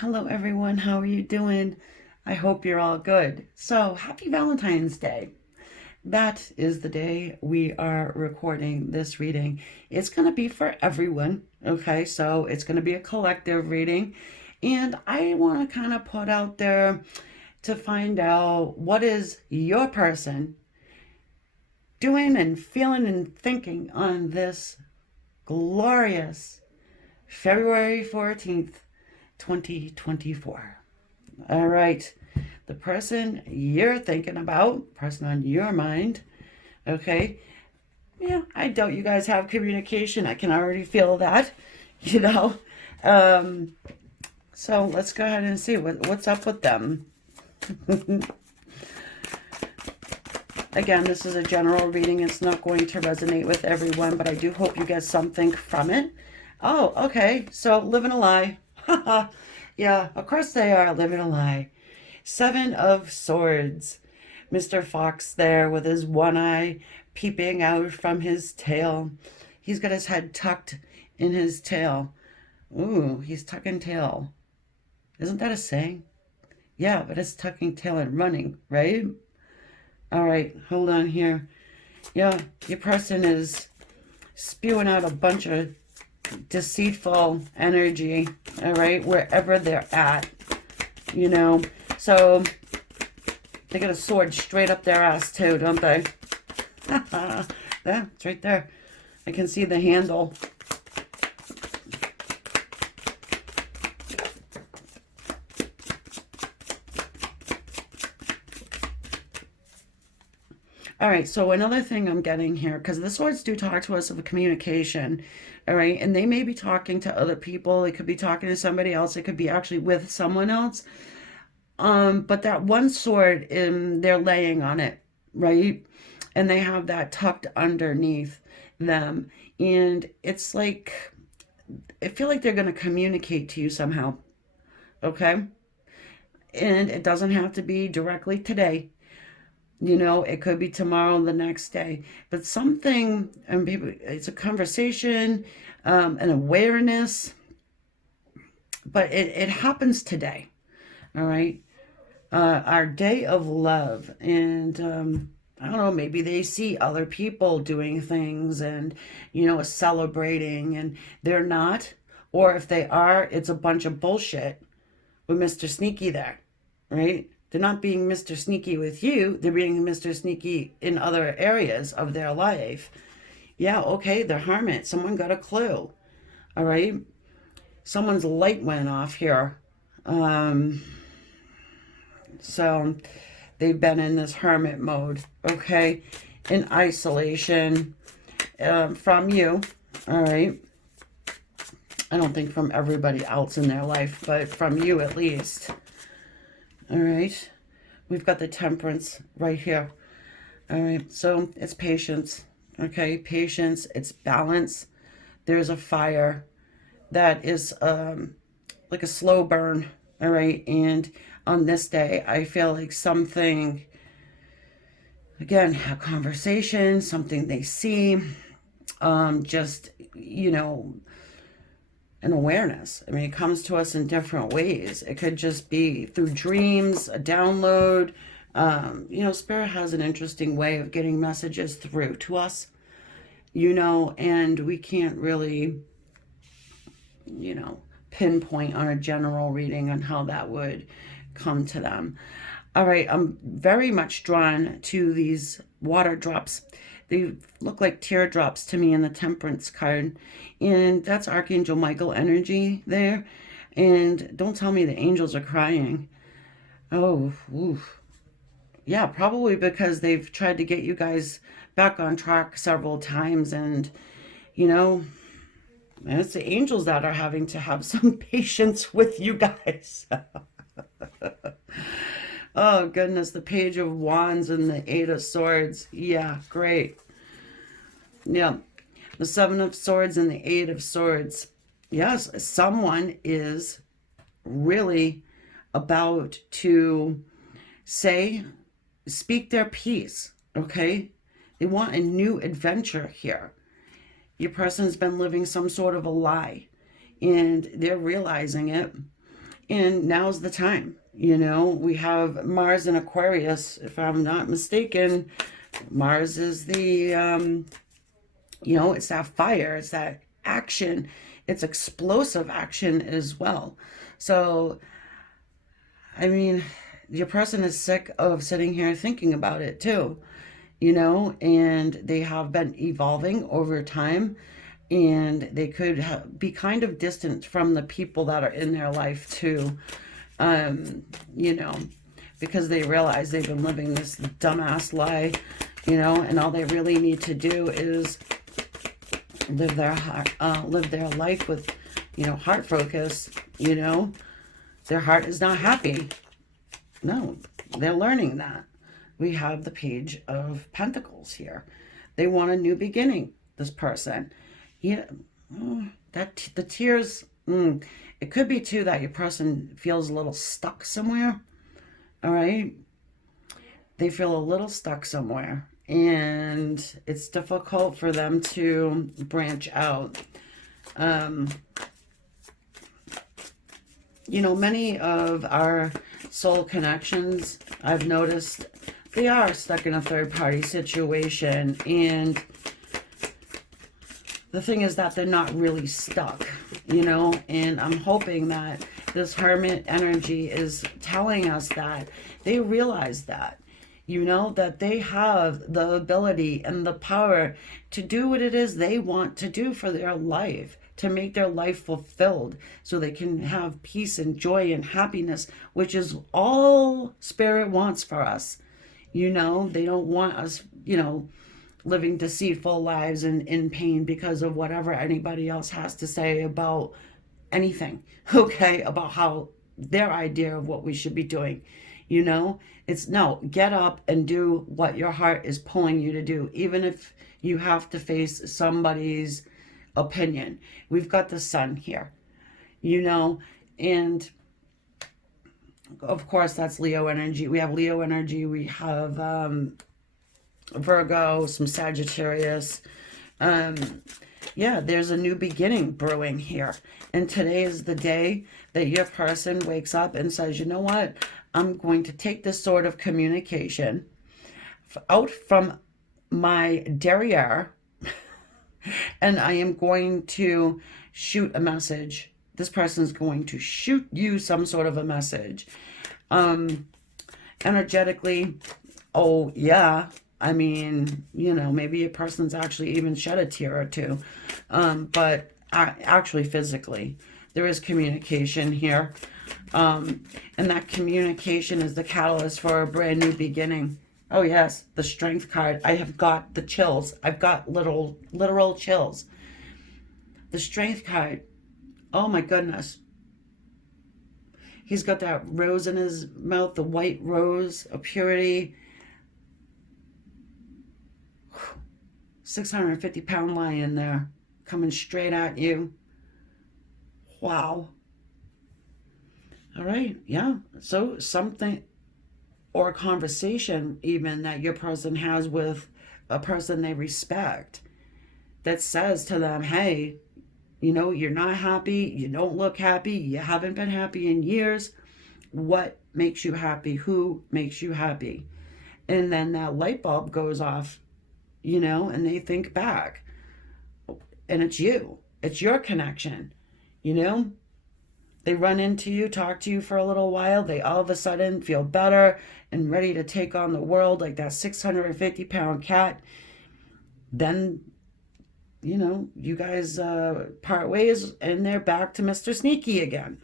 Hello, everyone. How are you doing? I hope you're all good. So, happy Valentine's Day. That is the day we are recording this reading. It's going to be for everyone. Okay, so it's going to be a collective reading. And I want to kind of put out there to find out what is your person doing and feeling and thinking on this glorious February 14th, 2024. All right. The person you're thinking about, person on your mind, okay? Yeah, I doubt you guys have communication. I can already feel that, you know? Um, so let's go ahead and see what's up with them. Again, this is a general reading. It's not going to resonate with everyone, but I do hope you get something from it. Oh, okay. So living a lie. Yeah, of course they are living a lie. Seven of Swords. Mr. Fox there with his one eye peeping out from his tail. He's got his head tucked in his tail. Ooh, he's tucking tail. Isn't that a saying? Yeah, but it's tucking tail and running, right? All right, hold on here. Yeah, your person is spewing out a bunch of deceitful energy, all right, wherever they're at, you know. So they got a sword straight up their ass too, don't they? Yeah, it's right there. I can see the handle. All right, so another thing I'm getting here, because the swords do talk to us of a communication, all right, and they may be talking to other people. They could be talking to somebody else. It could be actually with someone else. But that one sword, they're laying on it, right? And they have that tucked underneath them. And it's like, I feel like they're going to communicate to you somehow, okay? And it doesn't have to be directly today. You know, it could be tomorrow, the next day, but something, and maybe it's a conversation, an awareness, but it happens today. All right. Our day of love. And I don't know, maybe they see other people doing things and, you know, celebrating and they're not. Or if they are, it's a bunch of bullshit with Mr. Sneaky there, right? They're not being Mr. Sneaky with you. They're being Mr. Sneaky in other areas of their life. Yeah, okay, they're hermit. Someone got a clue. All right. Someone's light went off here. So they've been in this hermit mode, okay, in isolation from you, all right. I don't think from everybody else in their life, but from you at least. All right. We've got the Temperance right here. All right. So it's patience, okay, patience. It's balance. There's a fire that is like a slow burn, all right, and on this day, I feel like something, again, a conversation, something they see, just, you know, an awareness. I mean, it comes to us in different ways. It could just be through dreams, a download. You know, Spirit has an interesting way of getting messages through to us, you know, and we can't really, you know, pinpoint on a general reading on how that would come to them. All right, I'm very much drawn to these water drops. They look like teardrops to me in the Temperance card. And that's Archangel Michael energy there. And don't tell me the angels are crying. Oh, oof. Yeah, probably because they've tried to get you guys back on track several times. And, you know, it's the angels that are having to have some patience with you guys. Oh, goodness, the Page of Wands and the Eight of Swords. Yeah, great. Yeah, the Seven of Swords and the Eight of Swords. Yes, someone is really about to speak their piece, okay? They want a new adventure here. Your person's been living some sort of a lie, and they're realizing it. And now's the time. You know, we have Mars in Aquarius, if I'm not mistaken. Mars is the, you know, it's that fire, it's that action, it's explosive action as well. So, I mean, your person is sick of sitting here thinking about it too, you know, and they have been evolving over time, and they could be kind of distant from the people that are in their life too, you know, because they realize they've been living this dumbass lie, you know, and all they really need to do is live their heart, live their life with, you know, heart focus, you know. Their heart is not happy. No, they're learning that. We have the Page of Pentacles here. They want a new beginning, this person. Yeah, that the tears, it could be too that your person feels a little stuck somewhere. All right. They feel a little stuck somewhere, and it's difficult for them to branch out. You know, many of our soul connections, I've noticed, they are stuck in a third-party situation. And the thing is that they're not really stuck, you know. And I'm hoping that this Hermit energy is telling us that they realize that, you know, that they have the ability and the power to do what it is they want to do for their life, to make their life fulfilled, so they can have peace and joy and happiness, which is all Spirit wants for us. You know, they don't want us, you know, living deceitful lives and in pain because of whatever anybody else has to say about anything, okay, about how their idea of what we should be doing. You know, it's no, get up and do what your heart is pulling you to do, even if you have to face somebody's opinion. We've got the Sun here, you know, and of course that's Leo energy. We have Leo energy, we have Virgo, some Sagittarius. Yeah, there's a new beginning brewing here. And today is the day that your person wakes up and says, you know what? I'm going to take this sort of communication out from my derriere, and I am going to shoot a message. This person's going to shoot you some sort of a message. Energetically, oh yeah, I mean, you know, maybe a person's actually even shed a tear or two. But actually physically, there is communication here. And that communication is the catalyst for a brand new beginning. Oh yes, the Strength card. I have got the chills. I've got literal chills. The Strength card. Oh my goodness. He's got that rose in his mouth, the white rose of purity. 650-pound lion there, coming straight at you. Wow. All right, yeah. So something, or a conversation even that your person has with a person they respect, that says to them, hey, you know, you're not happy, you don't look happy, you haven't been happy in years. What makes you happy? Who makes you happy? And then that light bulb goes off, you know, and they think back. And it's you. It's your connection, you know? They run into you, talk to you for a little while. They all of a sudden feel better and ready to take on the world like that 650-pound cat. Then, you know, you guys part ways and they're back to Mr. Sneaky again.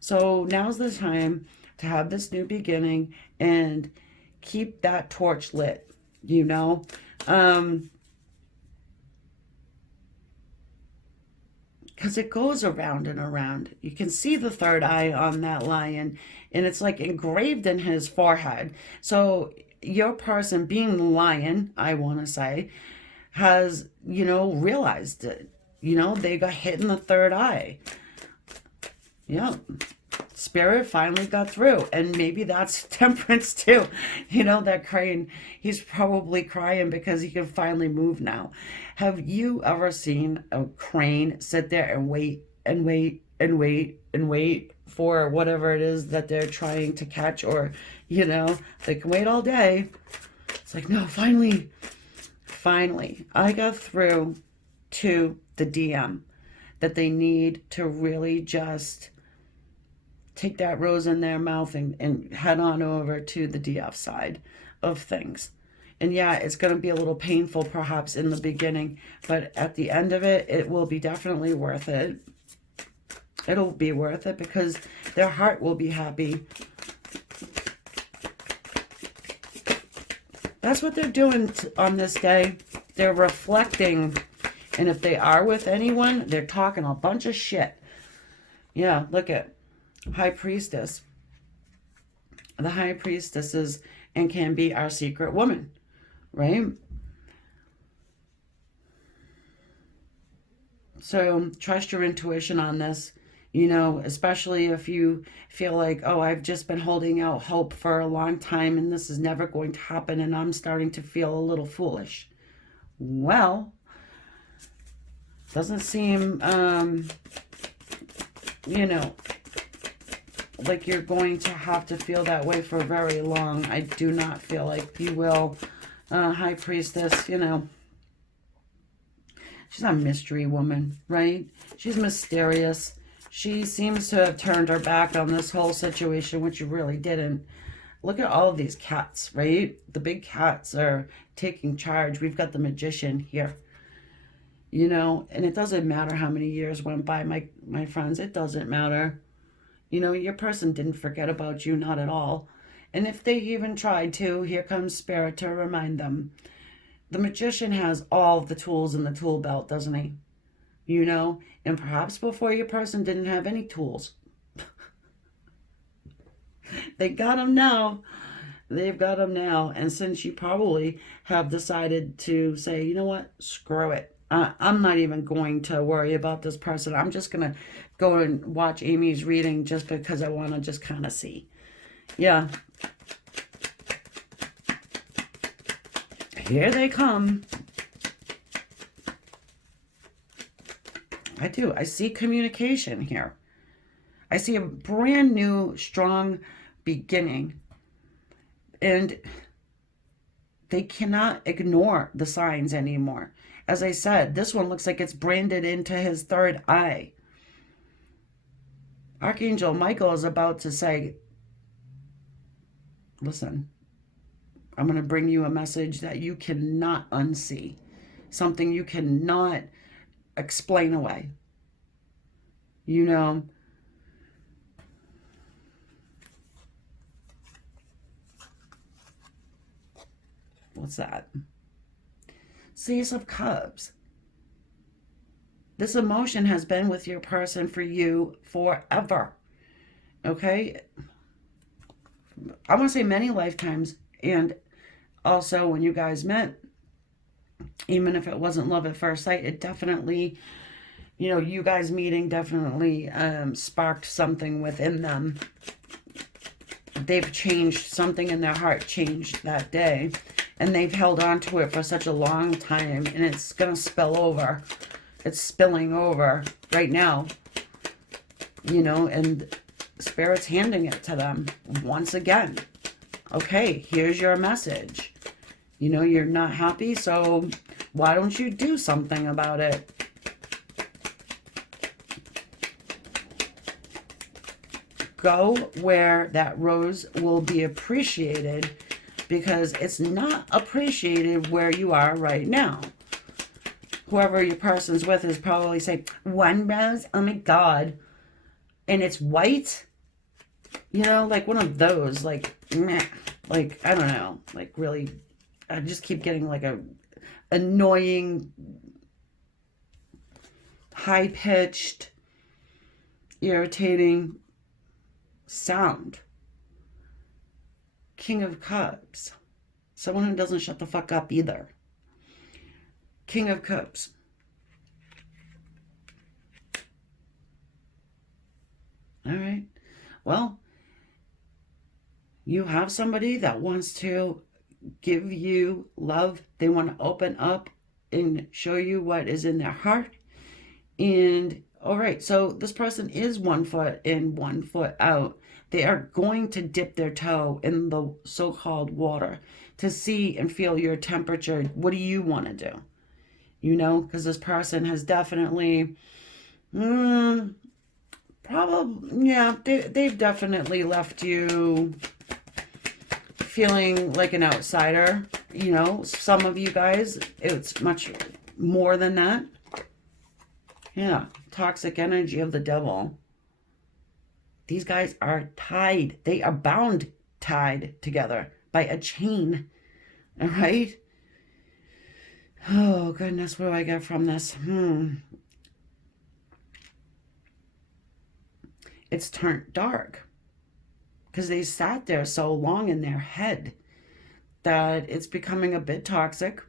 So now's the time to have this new beginning and keep that torch lit, you know. Because it goes around and around. You can see the third eye on that lion, and it's like engraved in his forehead. So your person, being the lion, I want to say, has, you know, realized it. You know, they got hit in the third eye. Yeah. Spirit finally got through. And maybe that's Temperance too. You know, that crane, he's probably crying because he can finally move now. Have you ever seen a crane sit there and wait and wait for whatever it is that they're trying to catch, or, they can wait all day. It's like, no, finally, I got through to the DM that they need to really just take that rose in their mouth and head on over to the DF side of things. And yeah, it's going to be a little painful perhaps in the beginning, but at the end of it, it will be definitely worth it. It'll be worth it because their heart will be happy. That's what they're doing on this day. They're reflecting. And if they are with anyone, they're talking a bunch of shit. Yeah, look at High Priestess. The High Priestess is and can be our secret woman, right? So trust your intuition on this, especially if you feel like, oh, I've just been holding out hope for a long time and this is never going to happen and I'm starting to feel a little foolish. Well, doesn't seem, like you're going to have to feel that way for very long. I do not feel like you will. High Priestess, she's a mystery woman, right? She's mysterious. She seems to have turned her back on this whole situation, which you really didn't. Look at all of these cats, right? The big cats are taking charge. We've got the Magician here. And it doesn't matter how many years went by, my friends. It doesn't matter. Your person didn't forget about you, not at all. And if they even tried to, here comes Spirit to remind them. The Magician has all the tools in the tool belt, doesn't he? And perhaps before your person didn't have any tools. They got them now. They've got them now. And since you probably have decided to say, you know what, screw it. I'm not even going to worry about this person. I'm just going to go and watch Amy's reading just because I want to just kind of see. Yeah. Here they come. I do. I see communication here. I see a brand new, strong beginning. And they cannot ignore the signs anymore. As I said, this one looks like it's branded into his third eye. Archangel Michael is about to say, listen, I'm going to bring you a message that you cannot unsee. Something you cannot explain away. What's that? Ace of Cups. This emotion has been with your person for you forever. Okay? I want to say many lifetimes. And also when you guys met, even if it wasn't love at first sight, it definitely, you guys meeting definitely sparked something within them. They've changed, something in their heart changed that day. And they've held on to it for such a long time. And it's going to spill over. It's spilling over right now. And Spirit's handing it to them once again. Okay, here's your message. You're not happy, so why don't you do something about it? Go where that rose will be appreciated, because it's not appreciated where you are right now. Whoever your person's with is probably saying, one rose? Oh my God. And it's white? Like one of those, like, meh. Like, I don't know. Like, really, I just keep getting like a annoying, high-pitched, irritating sound. King of Cups. Someone who doesn't shut the fuck up either. King of Cups. All right. Well, you have somebody that wants to give you love. They want to open up and show you what is in their heart. And All right, so this person is 1 foot in, 1 foot out. They are going to dip their toe in the so-called water to see and feel your temperature. What do you want to do? You know, because this person has definitely, probably, yeah, they've definitely left you feeling like an outsider. You know, some of you guys, it's much more than that. Yeah, toxic energy of the devil. These guys are tied. They are bound, tied together by a chain. All right? Oh, goodness, what do I get from this? It's turned dark because they sat there so long in their head that it's becoming a bit toxic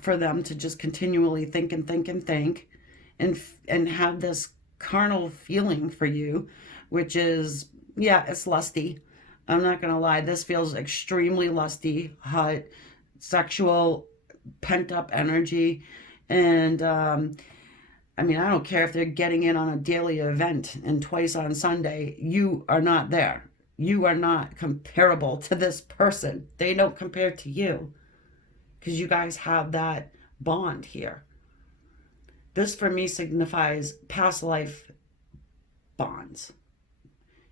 for them to just continually think and think and think and have this carnal feeling for you, which is, yeah, it's lusty. I'm not gonna lie, this feels extremely lusty, hot, sexual, pent up energy. And I mean, I don't care if they're getting in on a daily event and twice on Sunday, you are not there. You are not comparable to this person. They don't compare to you because you guys have that bond here. This for me signifies past life bonds.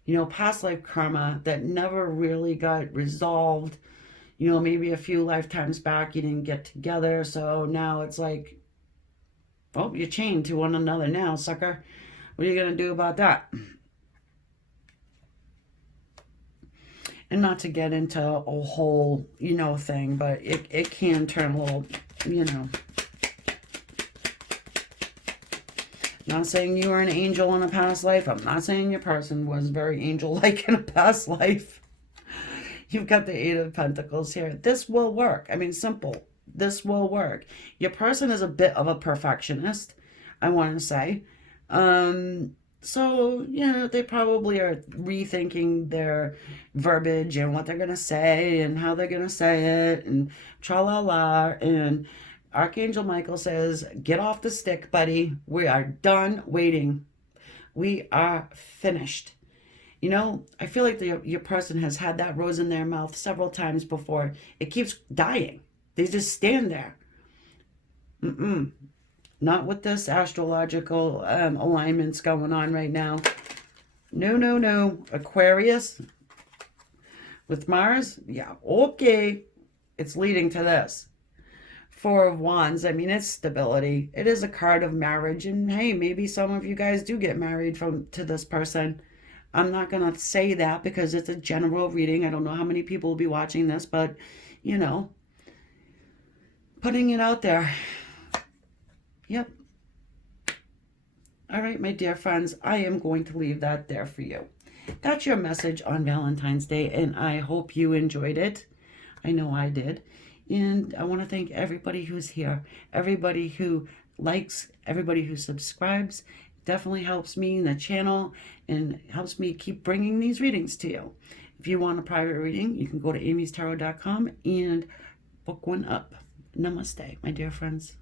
You know, past life karma that never really got resolved. You know, maybe a few lifetimes back you didn't get together. So now it's like, oh, you're chained to one another now, sucker. What are you going to do about that? And not to get into a whole, you know, thing, but it can turn a little, you know. I'm not saying you were an angel in a past life. I'm not saying your person was very angel-like in a past life. You've got the Eight of Pentacles here. This will work. I mean, simple. This will work. Your person is a bit of a perfectionist, I want to say. So, you know, they probably are rethinking their verbiage and what they're going to say and how they're going to say it and tra-la-la. And Archangel Michael says, get off the stick, buddy. We are done waiting. We are finished. You know, I feel like your person has had that rose in their mouth several times before. It keeps dying. They just stand there. Not with this astrological alignments going on right now. No, no, no. Aquarius with Mars. Yeah, okay. It's leading to this. Four of Wands. I mean, it's stability. It is a card of marriage. And hey, maybe some of you guys do get married to this person. I'm not going to say that because it's a general reading. I don't know how many people will be watching this, but, you know, putting it out there. Yep. All right, my dear friends, I am going to leave that there for you. That's your message on Valentine's Day, and I hope you enjoyed it. I know I did. And I want to thank everybody who's here, everybody who likes, everybody who subscribes. It definitely helps me in the channel and helps me keep bringing these readings to you. If you want a private reading, you can go to amystarot.com and book one up. Namaste, my dear friends.